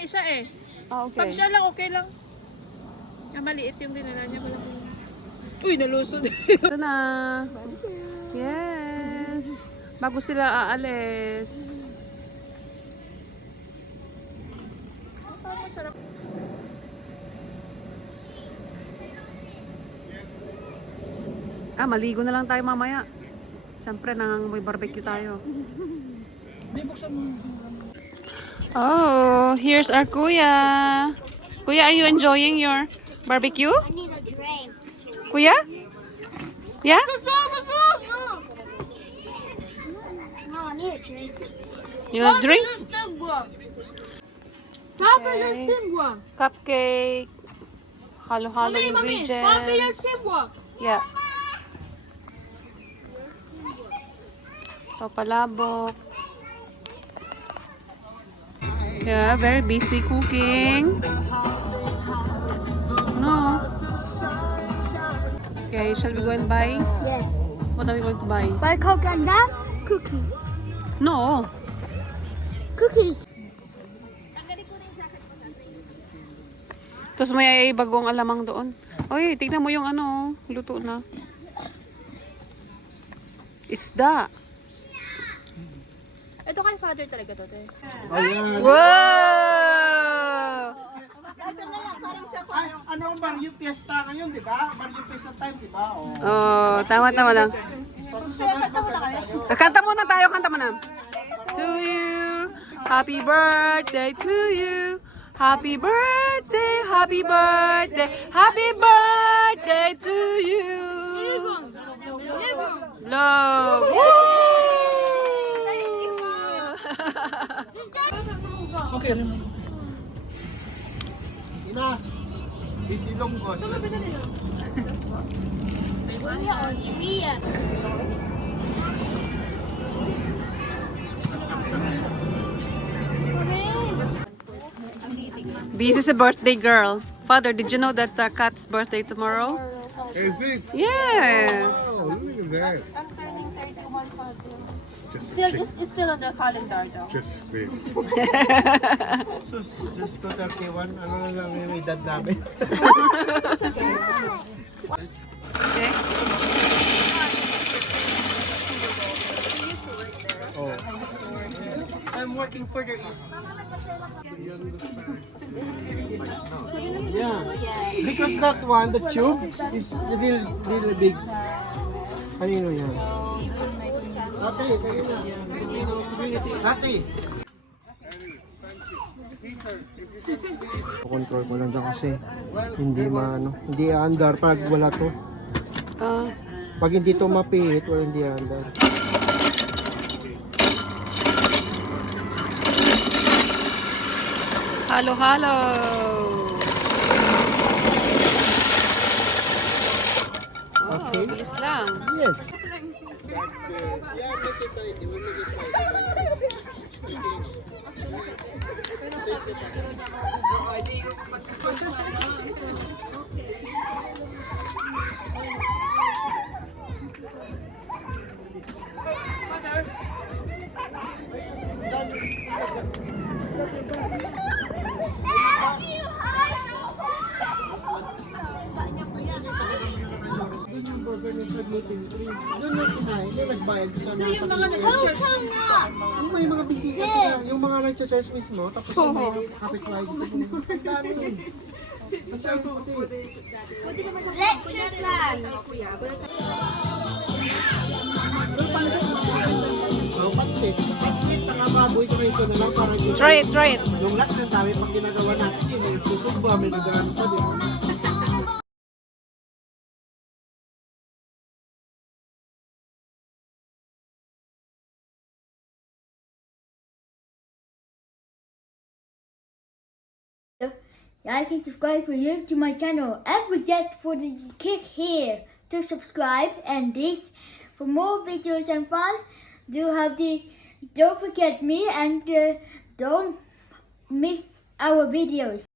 Isa eh. Ah, okay. Pag siya lang, okay lang. Maliit yung dinala niya. Uy, nalusod. Ito na. Yes. Bago sila aalis. Maligo na lang tayo mamaya. Siyempre, may barbecue tayo. Oh, here's our kuya. Kuya, are you enjoying your barbecue? I need a drink. Kuya? Yeah? No, I need a drink. You want a drink? Papa, Okay. there's timber. Cupcake. Halo-halo ingredients. Papa, there's timber. Yeah. Palabok. Yeah, very busy cooking. No. Okay, shall we go and buy? Yes. What are we going to buy? Buy Coke and that? Cookie. No. Cookies. Tapos may bagong alamang doon. Oy, tignan mo yung ano, luto na. Isda. Ito kay father talaga to, te. Ayan. Wow! Ano ang Barrio Fiesta ngayon, di ba? Barrio Fiesta time, di ba? Oh. Oh, tama-tama lang. Susunod magkanta tayo. Kanta muna tayo, kanta muna. To you, happy birthday to you. Happy birthday, happy birthday, happy birthday to you. Love. Okay. Ina, bisilong ko. Busy sa birthday girl. Father, did you know that Kat's birthday tomorrow? Is it? Yeah. Oh, look at that. I'm turning 31, father. Just It's still on the calendar though. just big. Sus, Diyos ko 31. Ano na lang yung edad namin? Okay. Oh. I'm working further east. Yeah. Because that one, the tube, is really big. Kanino yan? Ate, kanino? Ate! Control ko lang dyan kasi hindi hindi andar pag wala to. Pag hindi to mapihit, wala hindi andar. Halo-halo. Oh, Okay. bilis lang. Yes. Doon yung burger niya sa gluten free. Doon yung kinain, hindi nagbayad sa So yung mga nag-church, Yung may mga bisita sila, yung mga nag-church mismo, tapos yung may kapitbahay dito. Ang dami. Ang dami puti. Lecture plan. So, pansit. Pansit, baboy ko ito na lang para yung... Try it, try it. Yung last na dami pag ginagawa natin yun, yung susugba, may nagano pa din. Like and subscribe for you to my channel. And forget for the click here to subscribe and this for more videos and fun. Don't forget me and don't miss our videos.